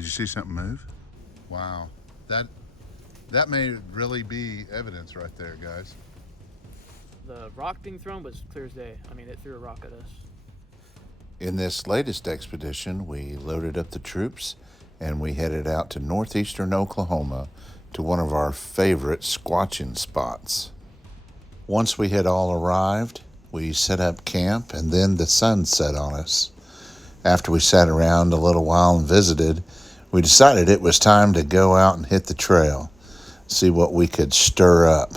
Did you see something move? Wow. That may really be evidence right there, guys. The rock being thrown was clear as day. I mean, it threw a rock at us. In this latest expedition, we loaded up the troops and we headed out to northeastern Oklahoma to one of our favorite squatching spots. Once we had all arrived, we set up camp and then the sun set on us. After we sat around a little while and visited, we decided it was time to go out and hit the trail, see what we could stir up.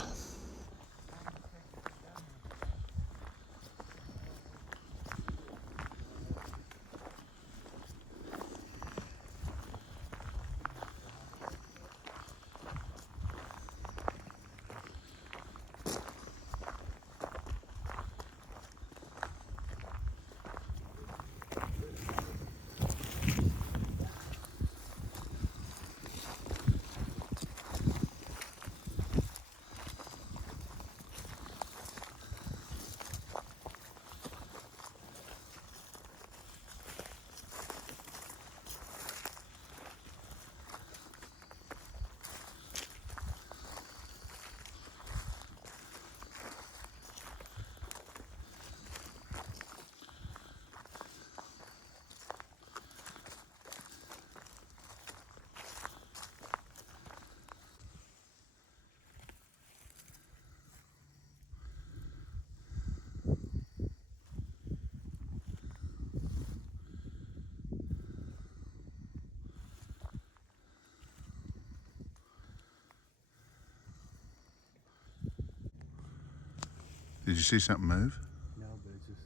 Did you see something move? No, but it's just.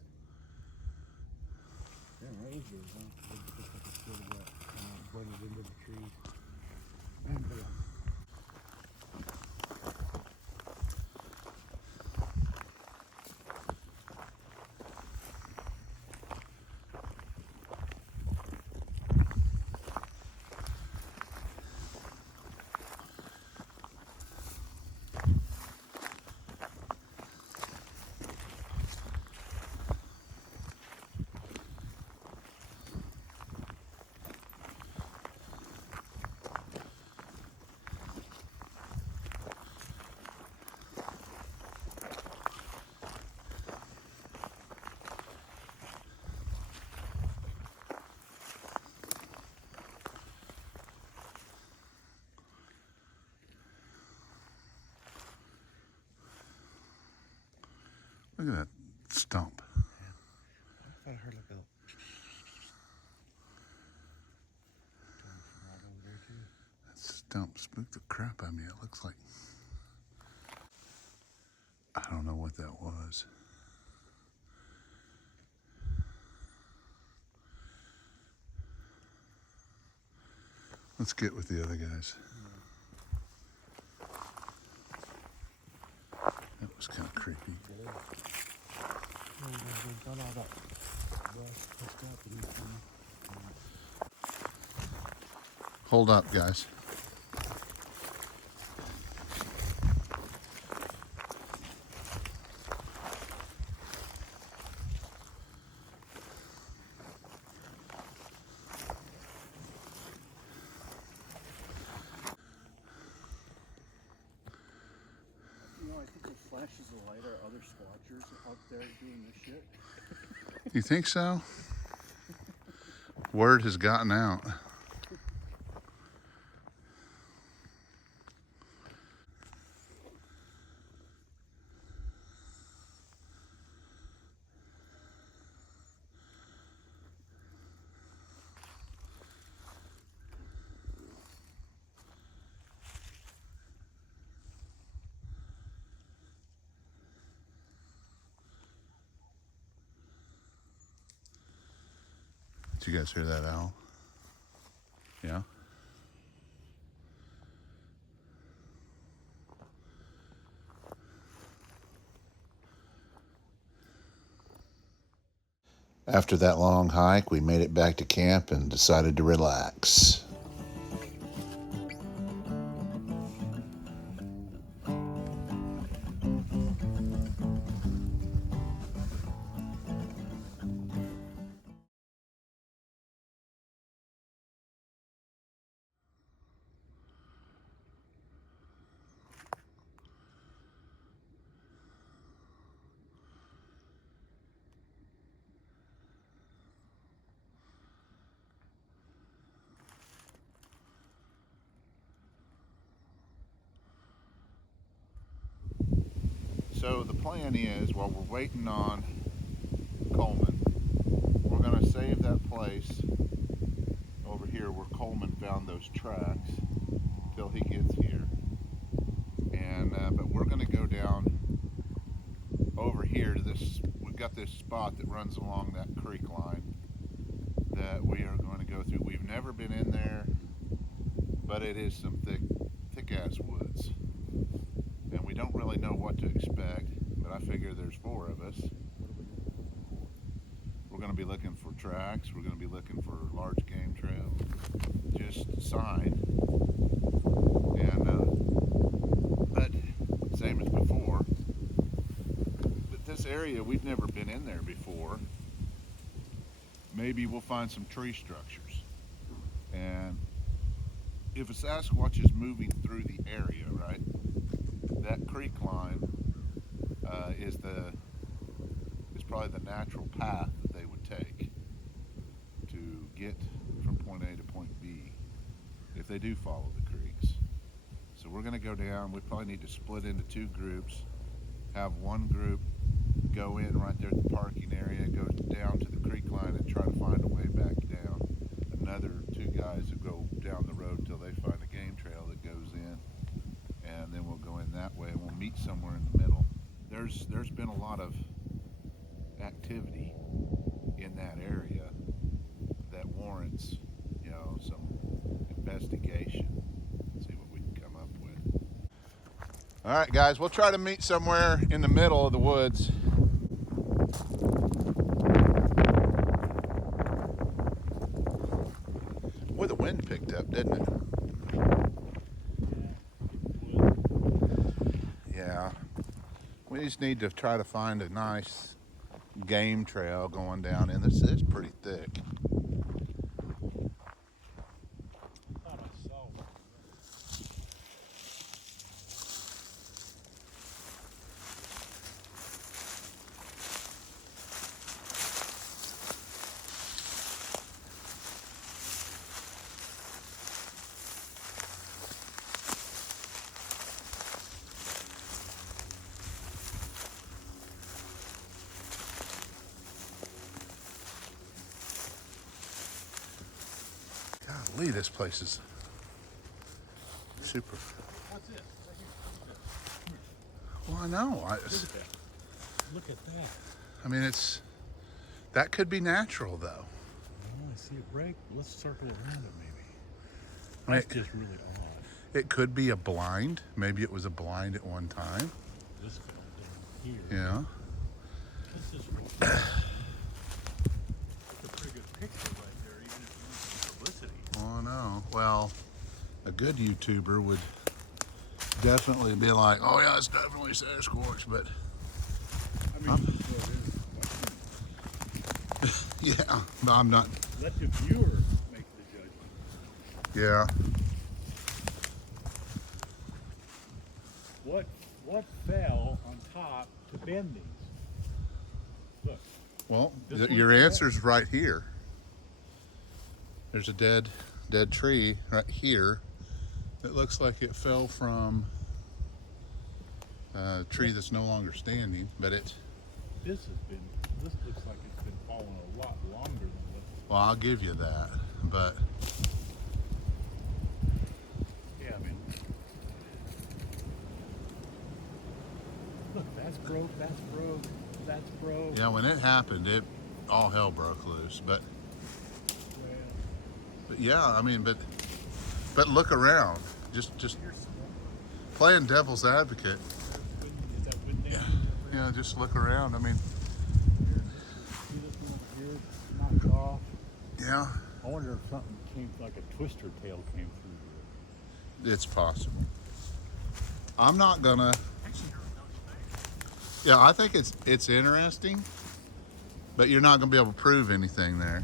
Yeah, that is good, huh? It looks like it's sort of blended into the trees. Look at that stump. I thought I heard like a. That stump spooked the crap out of me. It looks like, I don't know what that was. Let's get with the other guys. That was kind of creepy. Hold up, guys. I think the flashes of light are other squatchers out there doing this shit. You think so? Word has gotten out. Did you guys hear that owl? Yeah? After that long hike, we made it back to camp and decided to relax. So the plan is, while we're waiting on Coleman, we're going to save that place over here where Coleman found those tracks till he gets here. And but we're going to go down over here to this. We've got this spot that runs along that creek line that we are going to go through. We've never been in there, but it is some thick ass woods, and we don't really know what to expect. But I figure there's 4 of us. We're going to be looking for tracks. We're going to be looking for large game trail, just sign. And but same as before. But this area, we've never been in there before. Maybe we'll find some tree structures. And if a Sasquatch is moving through the area, right, that creek line is probably the natural path that they would take to get from point A to point B if they do follow the creeks. So we're going to go down. We probably need to split into 2 groups, have one group go in right there at the parking area, go down to the creek line and try to find a way back down. Another 2 guys will go down the road till they find a game trail that goes in, and then we'll go in that way and we'll meet somewhere in the middle. There's been a lot of activity in that area that warrants, you know, some investigation. See what we can come up with. All right, guys, we'll try to meet somewhere in the middle of the woods. Boy, the wind picked up, didn't it? Yeah. We just need to try to find a nice game trail going down, and this is pretty thick. Golly, this place is super. What's this? Well, I know. Look at that. I mean, that could be natural, though. Oh, I see it break. Let's circle around it, maybe. I mean, That's just really odd. it could be a blind. Maybe it was a blind at one time. This fell down here. Yeah. This is real good. It's a pretty good picture right there, even if you want some publicity. Oh, no. Well, a good YouTuber would definitely be like, oh, yeah, it's definitely Sasquatch, but I mean, yeah, but I'm not. let the viewer make the judgment. Yeah. What fell on top to bend these? Look, Well, This one's your dead. answer's right here. There's a dead tree right here. It looks like it fell from a tree that's no longer standing, but this looks like it's been falling a lot longer than what. well, I'll give you that, but Yeah, I mean, look, that's broke, that's broke, that's broke. yeah, when it happened, all hell broke loose, but yeah, I mean, but look around, just Here's some playing devil's advocate. is that wind down? Yeah, just look around. I mean, See this one up here, knocked off. yeah, I wonder if something came, like a twister tail came through here. it's possible. I'm not gonna. Yeah, I think it's interesting, but you're not gonna be able to prove anything there.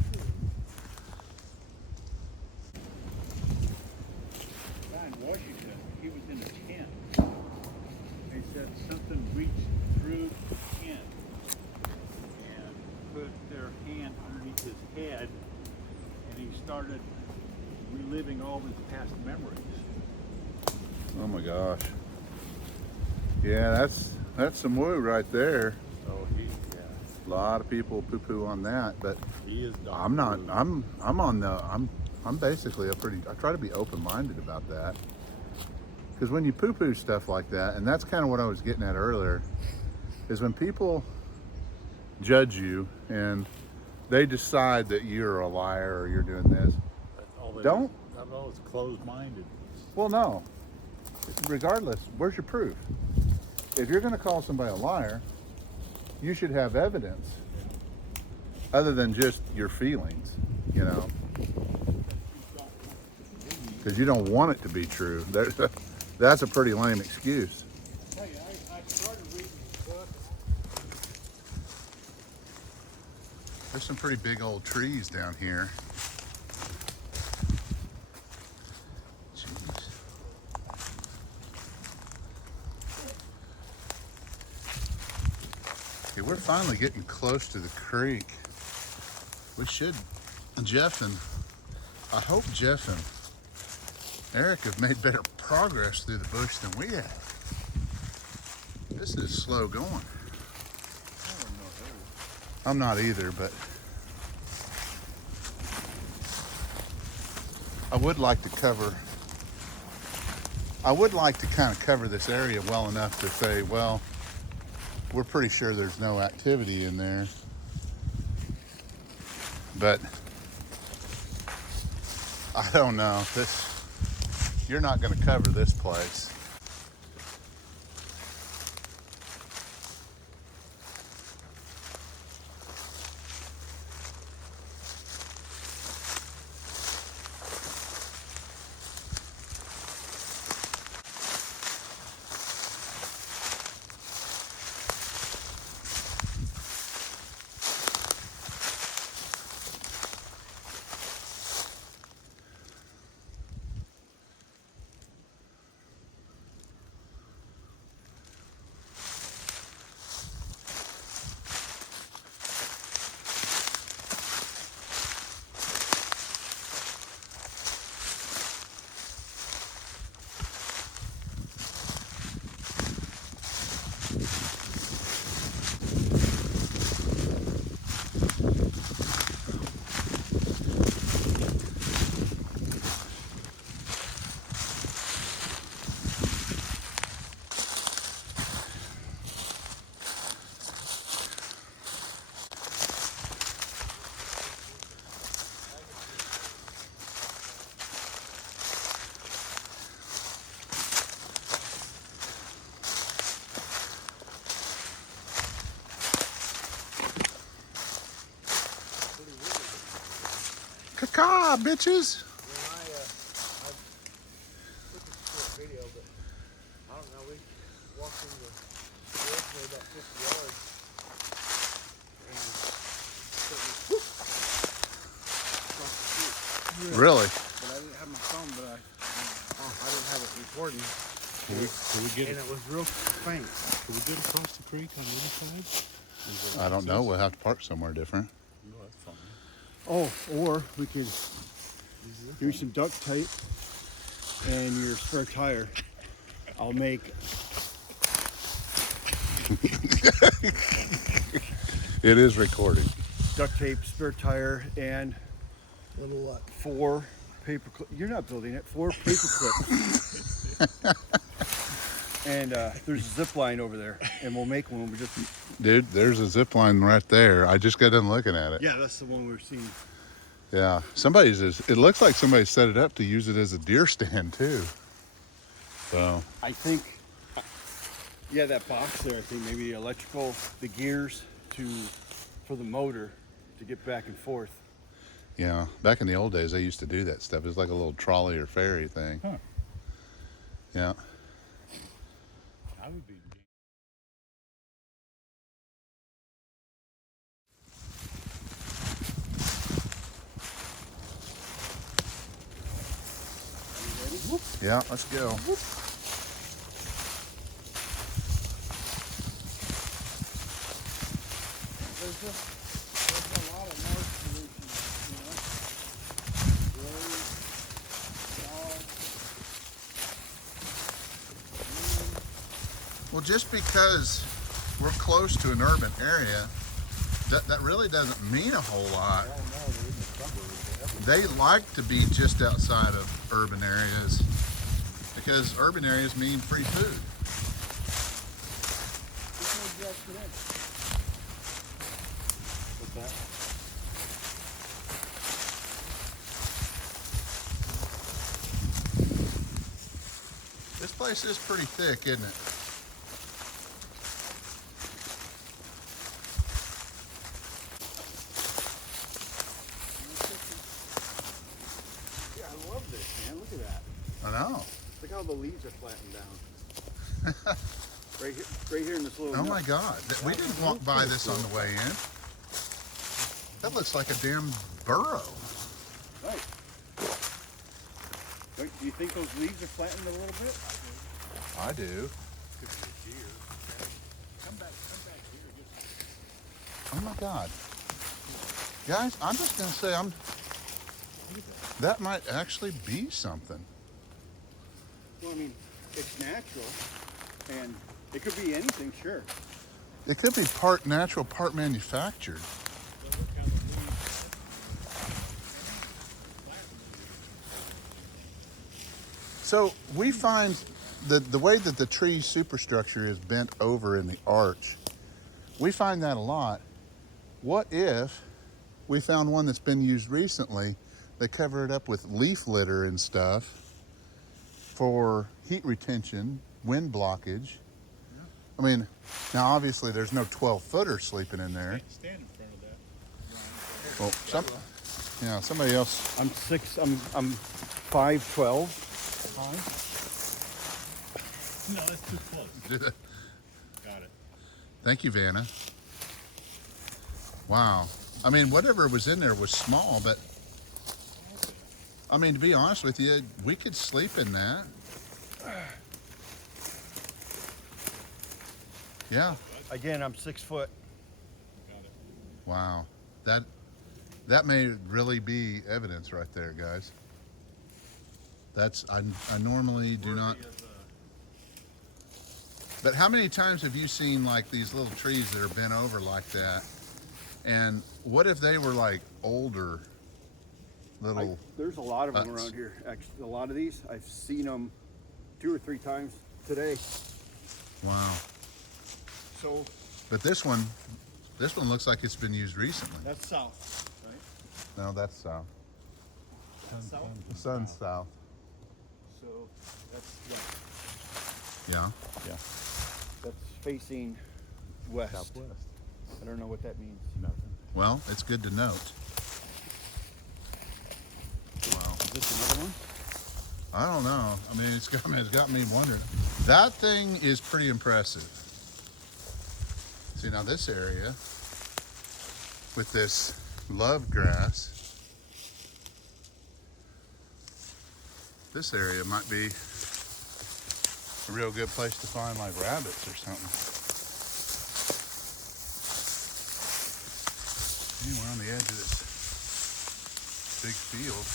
Guy in Washington, he was in a tent. They said something reached through the tent and put their hand underneath his head, and he started reliving all his past memories. Oh my gosh. Yeah, That's some woo right there. Oh, yeah. A lot of people poo-poo on that, but He is Dr. I'm not. Woo. I'm basically I try to be open-minded about that. Because when you poo-poo stuff like that, and that's kind of what I was getting at earlier, is when people judge you and they decide that you're a liar or you're doing this. That's all they Don't. Not always closed-minded. Well, no. Regardless, where's your proof? If you're going to call somebody a liar, you should have evidence other than just your feelings, you know, because you don't want it to be true. That's a pretty lame excuse. Hey, I started reading the book. There's some pretty big old trees down here. Jeez. Okay, we're finally getting close to the creek. We should, Jeff and, I hope Jeff and Eric have made better progress through the bush than we have. This is slow going. I'm not either, but I would like to kind of cover this area well enough to say, well, we're pretty sure there's no activity in there. But I don't know. You're not going to cover this place. Caw, bitches. When I took a video, but I don't know, we walked in the woods for about 50 yards and whoop, across the street. Really? But I didn't have my phone, but I didn't have it recording. Can we get And it was real faint. Can we get across the creek on the other side? I don't know. We'll have to park somewhere different. No, that's fine. Oh, or we could give you some duct tape and your spare tire. I'll make It is recording. duct tape, spare tire, and Little what? 4 paper clips. You're not building it. 4 paper clips. And there's a zip line over there, and we'll make one. We just Dude, there's a zip line right there. I just got done looking at it. yeah, that's the one we were seeing. Yeah. It looks like somebody set it up to use it as a deer stand too. So, I think, yeah, that box there. I think maybe electrical, the gears for the motor to get back and forth. yeah, back in the old days, they used to do that stuff. It was like a little trolley or ferry thing. Huh. Yeah. I would be. Yeah, let's go. There's a lot of marsh solutions, you know. Road, dog, Well, just because we're close to an urban area, that really doesn't mean a whole lot. They like to be just outside of urban areas because urban areas mean free food. What's that? This place is pretty thick, isn't it? Yeah, I love this, man. Look at that. I know. Look how the leaves are flattened down. right here in this little. Oh nook. my God. We didn't walk by this on the way in. That looks like a damn burrow. Right. Wait, do you think those leaves are flattened a little bit? I do. Come back here. Oh my God. Guys, I'm just gonna say that might actually be something. Well, I mean, it's natural, and it could be anything, sure. It could be part natural, part manufactured. So we find the way that the tree superstructure is bent over in the arch, we find that a lot. What if we found one that's been used recently? They cover it up with leaf litter and stuff for heat retention, wind blockage. I mean, now obviously there's no 12-footer sleeping in there. Stand in front of that. Well, somebody else. I'm 5'12". No, that's too close. Got it. Thank you, Vanna. Wow. I mean, whatever was in there was small, but I mean, to be honest with you, we could sleep in that. Yeah. Again, I'm 6 foot. Got it. Wow. That may really be evidence right there, guys. That's I normally do not. But how many times have you seen like these little trees that are bent over like that? And what if they were like older little? There's a lot of them huts? around here. Actually, a lot of these, I've seen them 2 or 3 times today. Wow. So But this one looks like it's been used recently. That's south, right? No, that's south. South. The sun's south. So that's west. Yeah. Yeah. That's facing west. Southwest. I don't know what that means. Nothing. Well, it's good to note. Wow. Is this another one? I don't know. I mean, it's got me wondering. That thing is pretty impressive. See, now this area with this love grass, this area might be a real good place to find like rabbits or something. We're on the edge of this big field.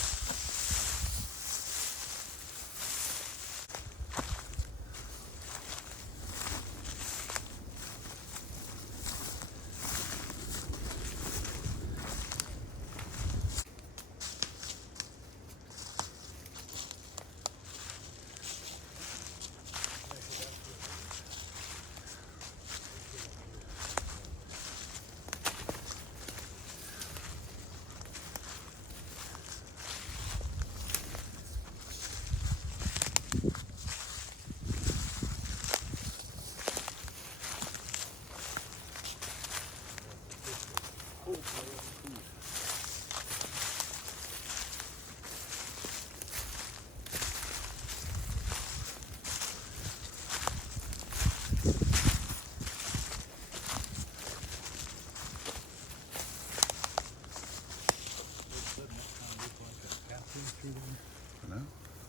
I know.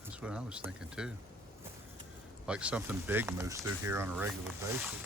That's what I was thinking too. Like something big moves through here on a regular basis.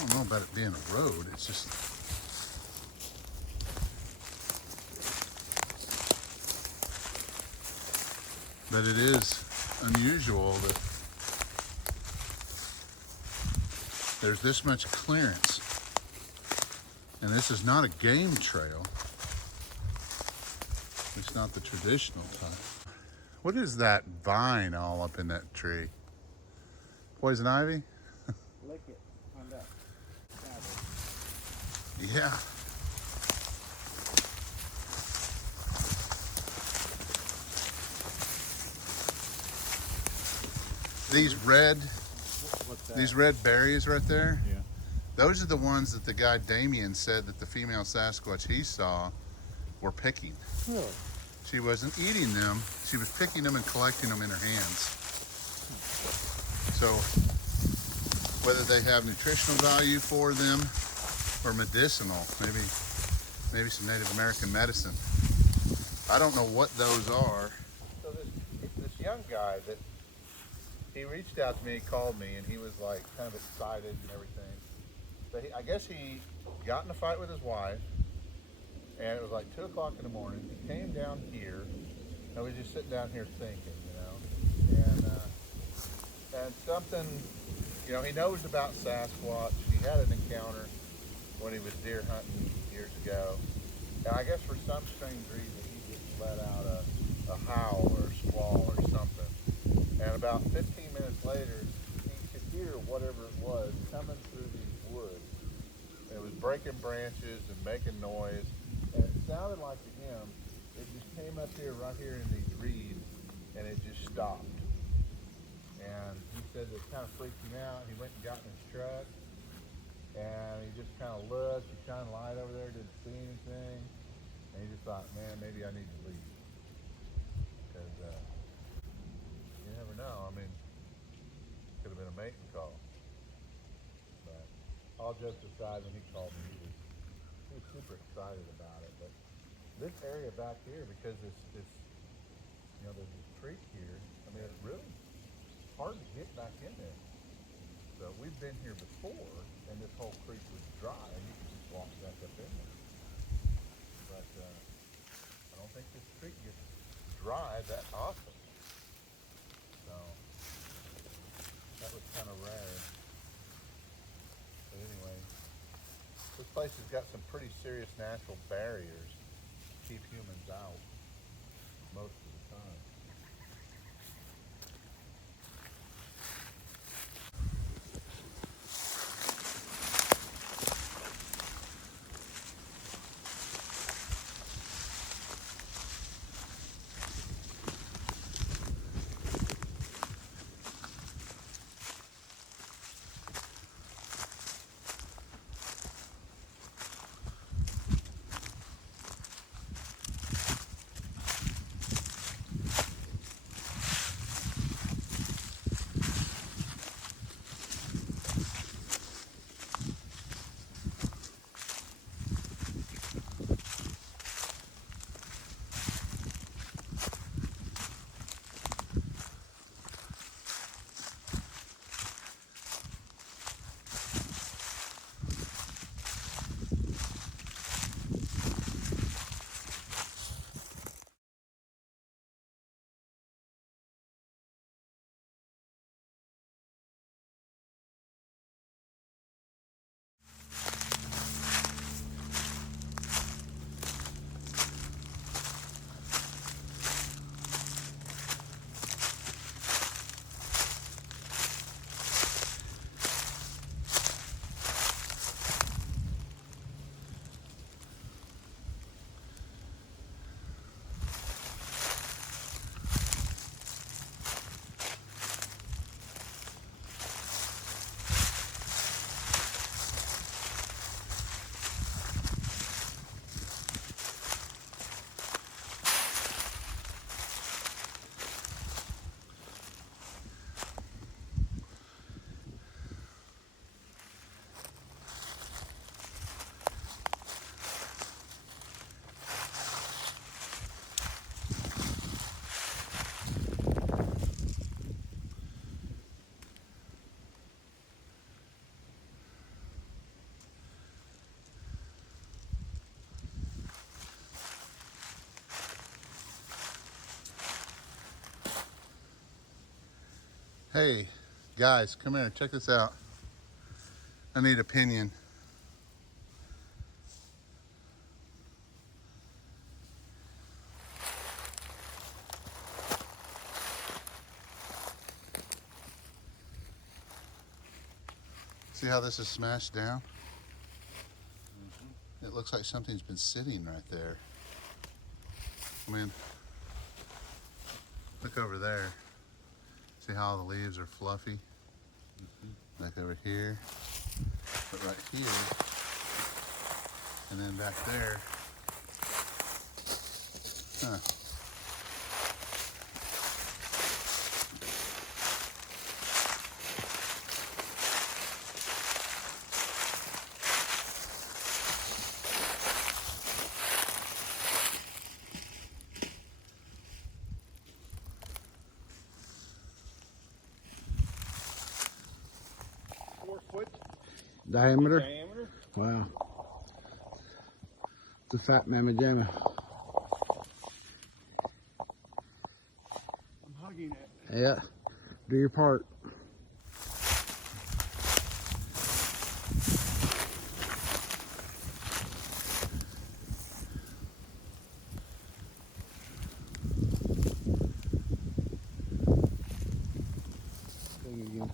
don't know about it being a road. It's just. But it is unusual that there's this much clearance. And this is not a game trail. It's not the traditional type. What is that vine all up in that tree? Poison ivy? Lick it. Find out. Yeah. These red berries right there. Yeah. Those are the ones that the guy Damien said that the female Sasquatch he saw were picking. Really? She wasn't eating them. She was picking them and collecting them in her hands. So whether they have nutritional value for them or medicinal, maybe some Native American medicine. I don't know what those are. So this young guy that he reached out to me, he called me, and he was like kind of excited and everything. But I guess he got in a fight with his wife, and it was like 2 o'clock in the morning. He came down here, and we were just sitting down here thinking, and something, he knows about Sasquatch. He had an encounter when he was deer hunting years ago, and I guess for some strange reason he just let out a howl or a squall or something. And about 15 minutes later, he could hear whatever it was coming through these woods. And it was breaking branches and making noise. And it sounded like to him, it just came up here, right here in these reeds, and it just stopped. And he said it kind of freaked him out. He went and got in his truck, and he just kind of looked. He shined a light over there, didn't see anything. And he just thought, man, maybe I need to leave. Because, you never know. I mean, could have been a mating call. But all jokes aside, when he called me, he was super excited about it. But this area back here, because there's this creek here, I mean, it's really hard to get back in there. So we've been here before, and this whole creek was dry, and you could just walk back up in there. But I don't think this creek gets dry that often. So that was kind of rare. But anyway, this place has got some pretty serious natural barriers to keep humans out most of the time. Hey, guys, come here. Check this out. I need opinion. See how this is smashed down? It looks like something's been sitting right there. I mean, look over there. See how the leaves are fluffy? Like over here, but right here, and then back there. Huh. 4 foot Diameter? diameter. Wow. It's a fat mamma jamma. I'm hugging it. Yeah. Do your part. Thing again.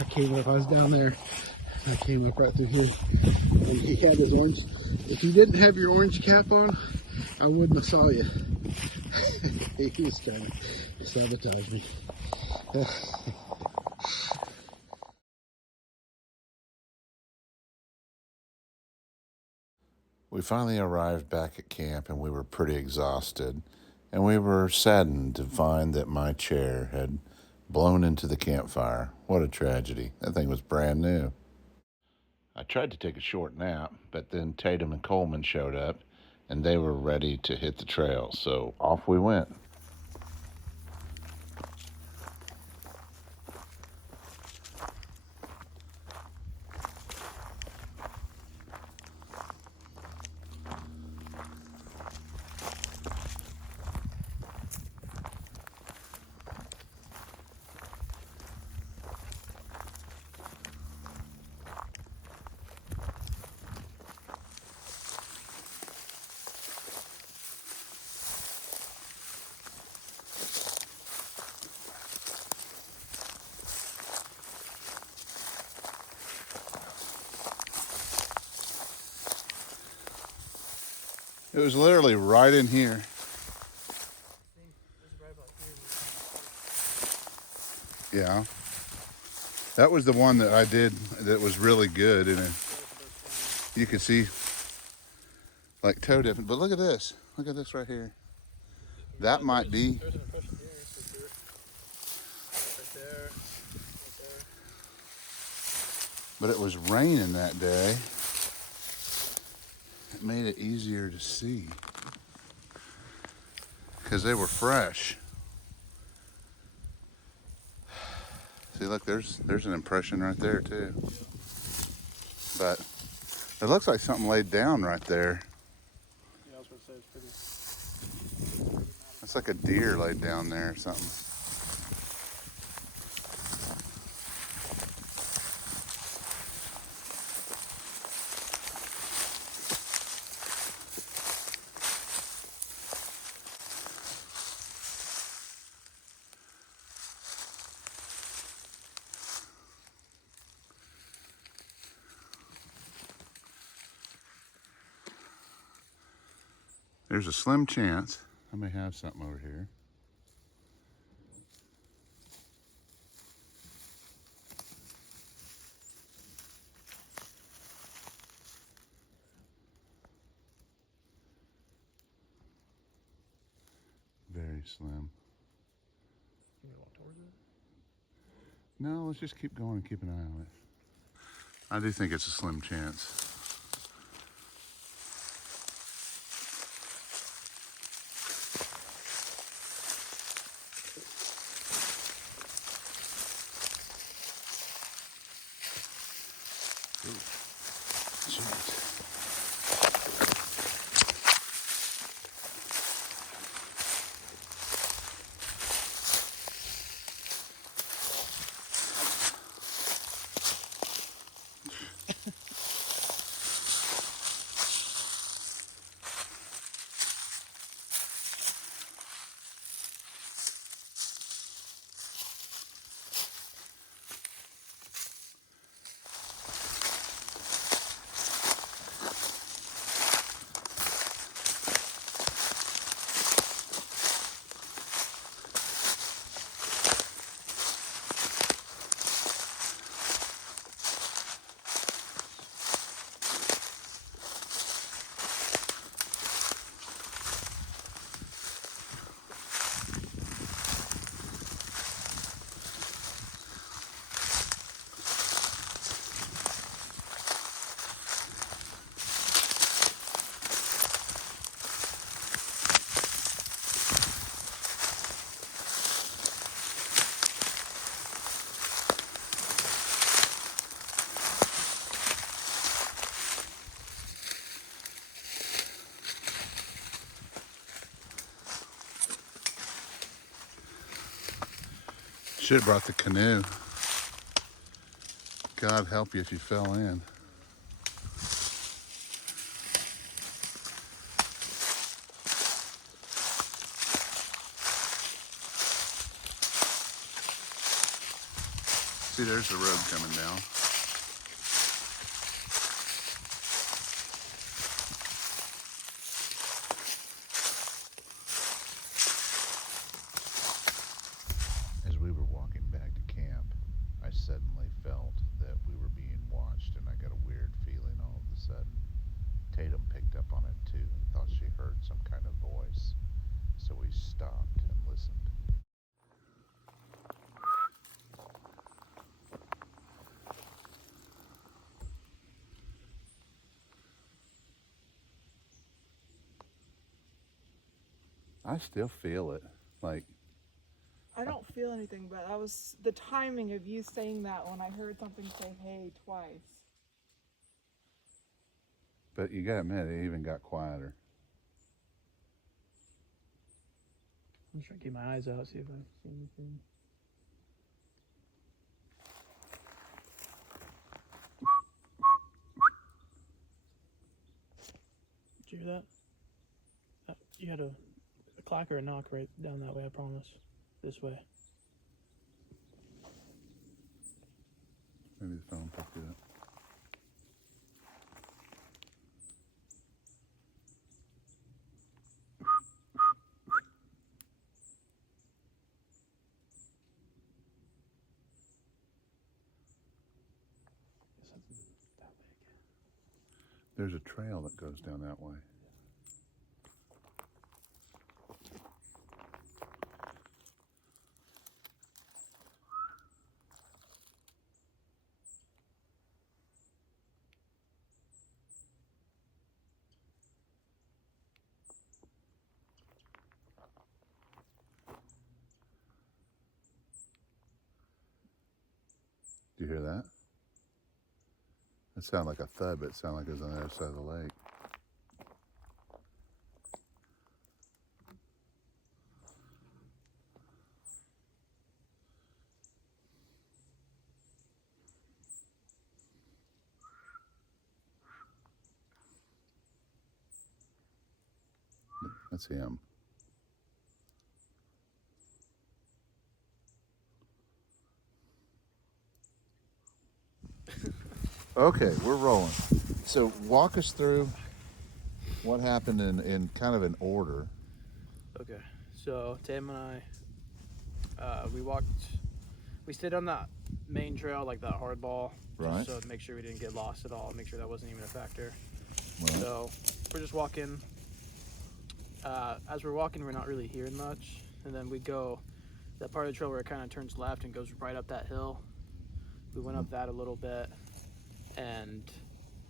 I came up, I was down there. I came up right through here. And he had his orange. If you didn't have your orange cap on, I wouldn't have saw you. He was trying to sabotage me. We finally arrived back at camp and we were pretty exhausted, and we were saddened to find that my chair had blown into the campfire. What a tragedy. That thing was brand new. I tried to take a short nap, but then Tatum and Coleman showed up and they were ready to hit the trail, so off we went. It was literally right in here. Yeah. That was the one that I did that was really good, and you can see like toe dipping. But look at this. Look at this right here. That might be. There's an impression here. So right there. Right there. But it was raining that day. It made it easier to see because they were fresh. See, look, there's an impression right there too. But it looks like something laid down right there. Yeah, I was going to say it's pretty. It's like a deer laid down there or something. There's a slim chance I may have something over here. Very slim. You walk towards it? No, let's just keep going and keep an eye on it. I do think it's a slim chance. Should have brought the canoe. God help you if you fell in. See, there's the road coming down. As we were walking back to camp, I suddenly felt that we were being watched, and I got a weird feeling all of a sudden. Tatum picked up on it too and thought she heard some kind of voice. So we stopped and listened. I still feel it. Like, I don't feel anything, but that was the timing of you saying that when I heard something say "hey" twice. but you gotta admit, it even got quieter. I'm just trying to keep my eyes out, see if I see anything. Did you hear that? You had a clack or a knock right down that way, I promise. This way. Maybe the phone picked it up. There's a trail that goes down that way. Do you hear that? It sounded like a thud, but it sounded like it was on the other side of the lake. That's him. Okay, we're rolling. So walk us through what happened in kind of an order. Okay, so Tim and I, we stayed on that main trail, like that hardball, Right. just so to make sure we didn't get lost at all, make sure that wasn't even a factor. Right. So we're just walking. As we're walking, we're not really hearing much, and then we go that part of the trail where it kind of turns left and goes right up that hill. We went up that a little bit, and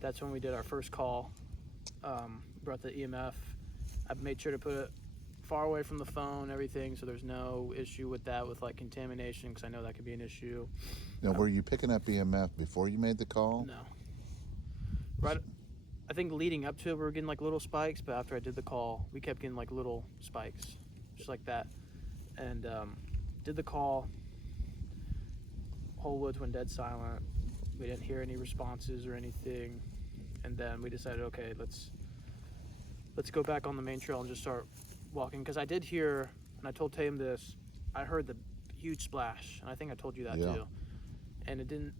that's when we did our first call. Brought the EMF. I made sure to put it far away from the phone, everything, so there's no issue with that, with like contamination, because I know that could be an issue. Now, were you picking up EMF before you made the call? No. right. I think leading up to it, we were getting like little spikes, but after I did the call, we kept getting like little spikes, just like that. And did the call. Whole woods went dead silent. We didn't hear any responses or anything. And then we decided, okay, let's go back on the main trail and just start walking. Because I did hear, and I told Tatum this, I heard the huge splash, and I think I told you that Yeah. too. And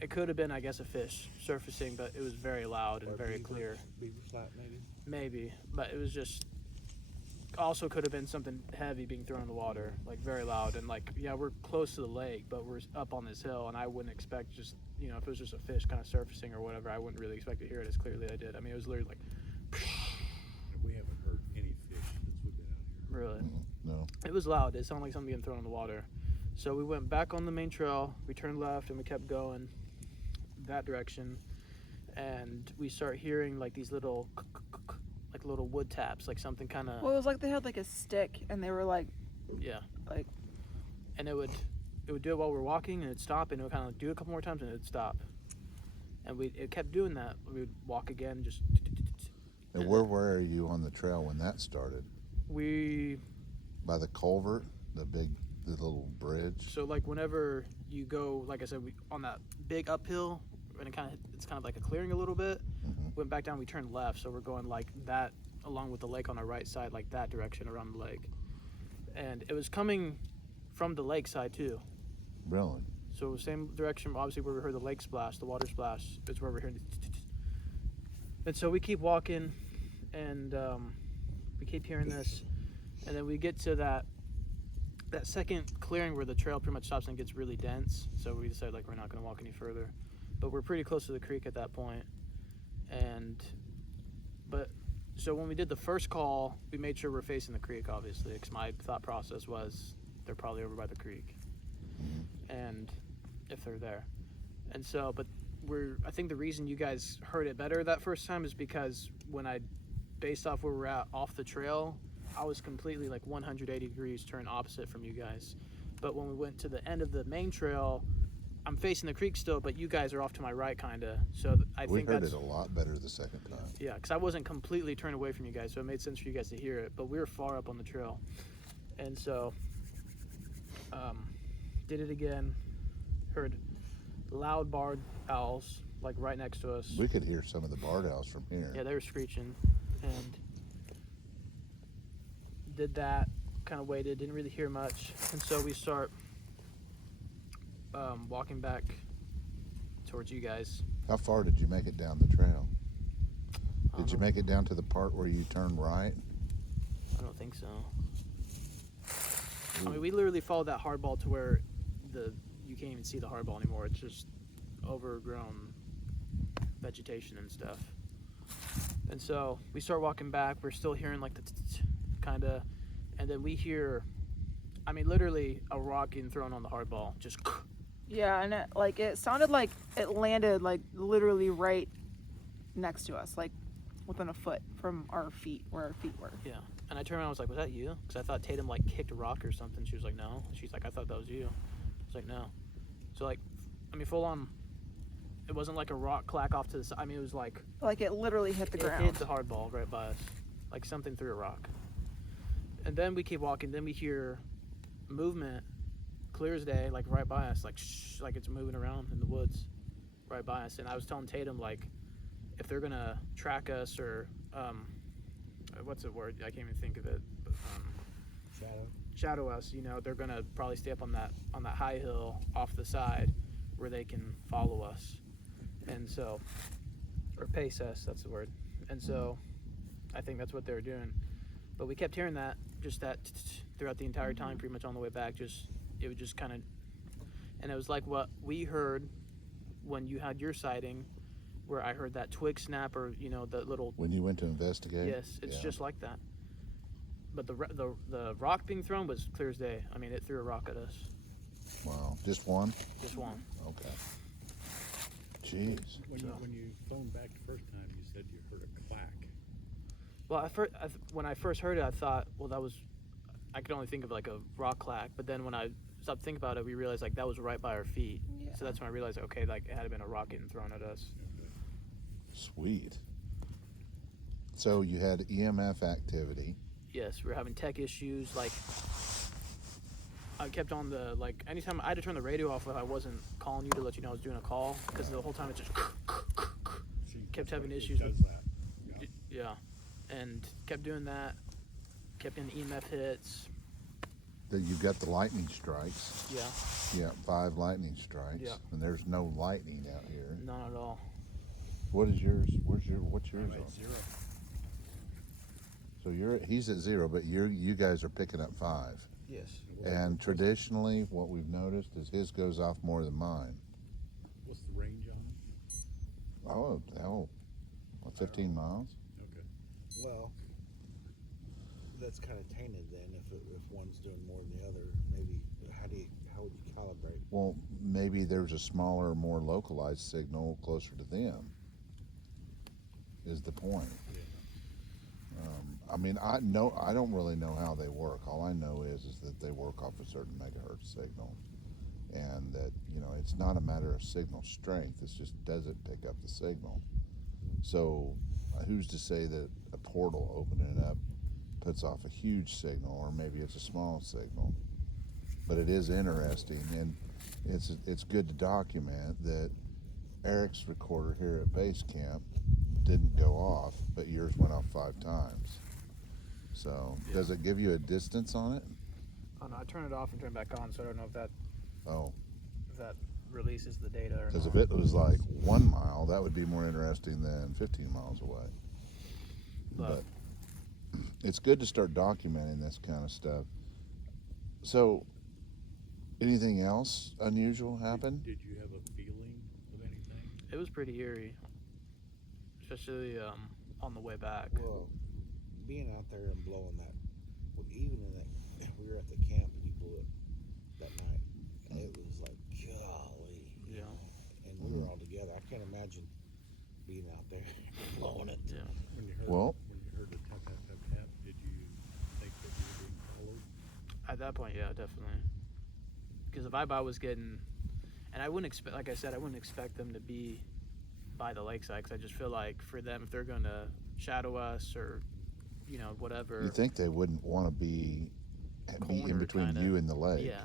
it could have been, I guess, a fish surfacing, but it was very loud and very clear. Beaver flat, maybe. Maybe, but it was just, also could have been something heavy being thrown in the water, like very loud. And like, yeah, we're close to the lake, but we're up on this hill, and I wouldn't expect just, you know, if it was just a fish kind of surfacing or whatever, I wouldn't really expect to hear it as clearly as I did. I mean, it was literally like, We haven't heard any fish since we've been out here. really. No. It was loud. It sounded like something getting thrown in the water. So we went back on the main trail. We turned left and we kept going that direction. And we start hearing like these little, like little wood taps, like something kind of, Well, it was like they had like a stick and they were like, yeah. like, And it would do it while we were walking, and it'd stop, and it would kind of do it a couple more times, and it'd stop. And it kept doing that. We would walk again, just. And where were you on the trail when that started? We By the culvert, the little bridge. So like whenever you go, like I said, we on that big uphill, and it's kind of like a clearing a little bit. Went back down, we turned left, so we're going like that along with the lake on our right side, like that direction around the lake. And it was coming from the lake side too. Really? So same direction, obviously where we heard the lake splash, the water splash, is where we're hearing. And so we keep walking, and we keep hearing this, and then we get to that second clearing where the trail pretty much stops and gets really dense. So we decided like we're not going to walk any further, but we're pretty close to the creek at that point. So when we did the first call, we made sure we're facing the creek, obviously, because my thought process was they're probably over by the creek, and if they're there. And so, but I think the reason you guys heard it better that first time is because when I based off where we're at off the trail, I was completely like 180 degrees turned opposite from you guys. But when we went to the end of the main trail, I'm facing the creek still, but you guys are off to my right, kind of. So I We think heard that's, it a lot better the second time. yeah, because I wasn't completely turned away from you guys, so it made sense for you guys to hear it. But we were far up on the trail, and so did it again. Heard loud barred owls like right next to us. We could hear some of the barred owls from here. Yeah, they were screeching, and did that. Kind of waited, didn't really hear much, and so we start walking back towards you guys. How far did you make it down the trail? Did you make it down to the part where you turn right? I don't think so. I mean, we literally followed that hardball to where you can't even see the hardball anymore. It's just overgrown vegetation and stuff. And so we start walking back. We're still hearing like the kind of, and then we hear, I mean, literally a rock getting thrown on the hardball. Just. yeah, and it sounded like it landed like literally right next to us, like within a foot from our feet, where our feet were. Yeah. And I turned around, I was like, was that you? Because I thought Tatum like kicked a rock or something. She was like, no. She's like, I thought that was you. I was like, no. So like, I mean, full on, it wasn't like a rock clack off to the side. I mean, it was like Like it literally hit the it ground. hit the hard ball right by us. Like something threw a rock. And then we keep walking, then we hear movement, clear as day, like right by us, like shh, like it's moving around in the woods right by us. And I was telling Tatum, like, if they're gonna track us or what's the word? I can't even think of it. But, shadow us, you know, they're gonna probably stay up on that high hill off the side where they can follow us, and so, or pace us, that's the word. And so I think that's what they were doing, but we kept hearing that, just that throughout the entire time, pretty much on the way back. It would just kind of, and it was like what we heard when you had your sighting, where I heard that twig snap, or you know, the little. When you went to investigate? Yes, it's Yeah. just like that. But the rock being thrown was clear as day. I mean, it threw a rock at us. Wow. Just one? Just one. Okay. Jeez. When you phoned back the first time, you said you heard a clack. Well, when I first heard it, I thought, well, I could only think of like a rock clack. But then when I stopped thinking about it, we realized like that was right by our feet. Yeah. So that's when I realized, okay, like it had been a rock getting thrown at us. Sweet. So you had EMF activity. Yes, we were having tech issues. Like, I kept on the, like, anytime I had to turn the radio off if I wasn't calling you to let you know I was doing a call, because the whole time it just kept having issues with, yeah, and kept doing that, kept getting EMF hits. That you got the lightning strikes. Yeah, Yeah, 5 lightning strikes. Yeah. And there's no lightning out here. none at all. What is yours? What's yours I'm on? at 0. So he's at 0, but you guys are picking up 5. Yes. And traditionally, what we've noticed is his goes off more than mine. What's the range on it? Oh, hell, what, 15 miles? Okay. Well, that's kind of tainted then. If one's doing more than the other, maybe how would you calibrate? Well, maybe there's a smaller, more localized signal closer to them. Is the point? I mean, I don't really know how they work. All I know is that they work off a certain megahertz signal, and that it's not a matter of signal strength. It just doesn't pick up the signal. So, who's to say that a portal opening up puts off a huge signal, or maybe it's a small signal? But it is interesting, and it's good to document that Eric's recorder here at base camp didn't go off, but yours went off 5 times. So, does it give you a distance on it? Oh no, I turn it off and turn it back on, so I don't know if that Oh, releases the data or because not. if it was like 1 mile, that would be more interesting than 15 miles away. But it's good to start documenting this kind of stuff. So, anything else unusual happen? Did you have a feeling of anything? It was pretty eerie, especially on the way back. Well, being out there and blowing that, even in that, we were at the camp and you blew it that night. And it was like, golly. Yeah. And we were all together. I can't imagine being out there blowing it. Yeah. When you heard, Well- when you heard the tap, tap, tap, tap, did you think that you were being followed? At that point, yeah, definitely. Because the vibe I was getting, and I wouldn't expect, like I said, I wouldn't expect them to be by the lakeside, because I just feel like for them, if they're going to shadow us or, whatever. You think they wouldn't want to be in Corner, between kinda. you and the lake? Yeah.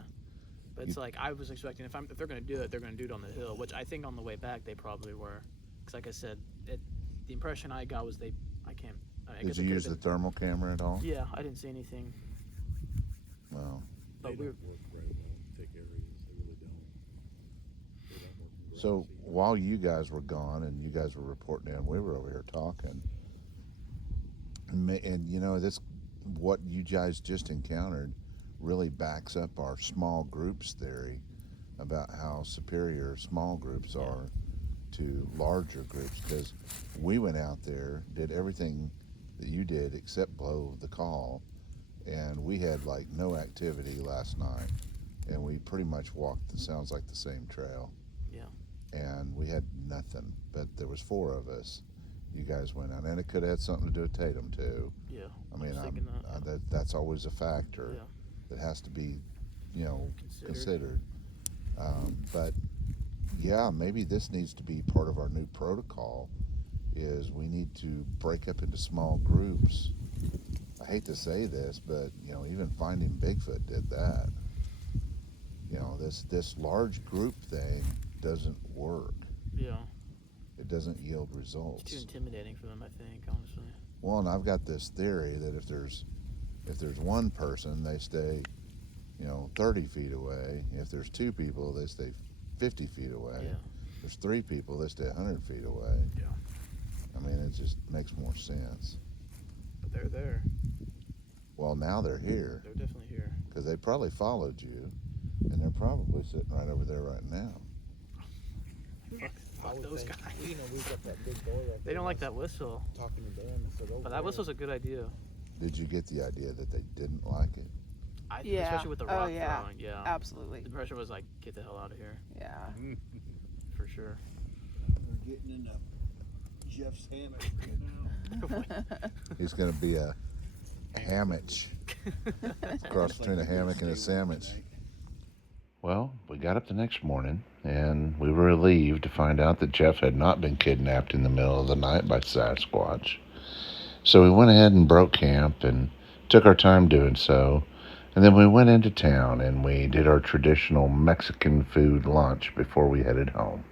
But it's like, I was expecting, if they're going to do it, they're going to do it on the hill, which I think on the way back they probably were. Because like I said, the impression I got was I Did guess it you could've use the been- thermal camera at all? Yeah, I didn't see anything. Well, But They don't work very well in thick areas. They really don't. They don't work in so grassy. while you guys were gone and you guys were reporting in, we were over here talking. And this, what you guys just encountered really backs up our small groups theory about how superior small groups are to larger groups, because we went out there, did everything that you did except blow the call, and we had like no activity last night, and we pretty much walked, it sounds like the same trail. Yeah. And we had nothing, but there was 4 of us. You guys went out, and it could have had something to do with Tatum too. Yeah. I mean, was thinking that. that's always a factor Yeah. that has to be, considered. Considered. But yeah, maybe this needs to be part of our new protocol. Is we need to break up into small groups. I hate to say this, but even Finding Bigfoot did that. This large group thing doesn't work. Yeah. It doesn't yield It's results. too intimidating for them, I think, honestly. Well, and I've got this theory that if there's one person, they stay 30 feet away. If there's 2 people, they stay 50 feet away. Yeah. If there's 3 people, they stay 100 feet away. Yeah. I mean, it just makes more sense. But they're there. Well, now they're here They're definitely here. because they probably followed you, and they're probably sitting right over there right now. I Fuck would those think, guys. we've got that big door right They there. don't like I that was whistle. talking to Dan and said, But that whistle's a good idea. Did you get the idea that they didn't like it? Yeah. Especially with the Oh, rock yeah. throwing. Yeah. Absolutely. The pressure was like, get the hell out of here. Yeah. For sure. We're getting into Jeff's hammock right now. He's going to be a hammock. Cross between a hammock and a sandwich. Well, we got up the next morning, and we were relieved to find out that Jeff had not been kidnapped in the middle of the night by Sasquatch. So we went ahead and broke camp and took our time doing so. And then we went into town and we did our traditional Mexican food lunch before we headed home.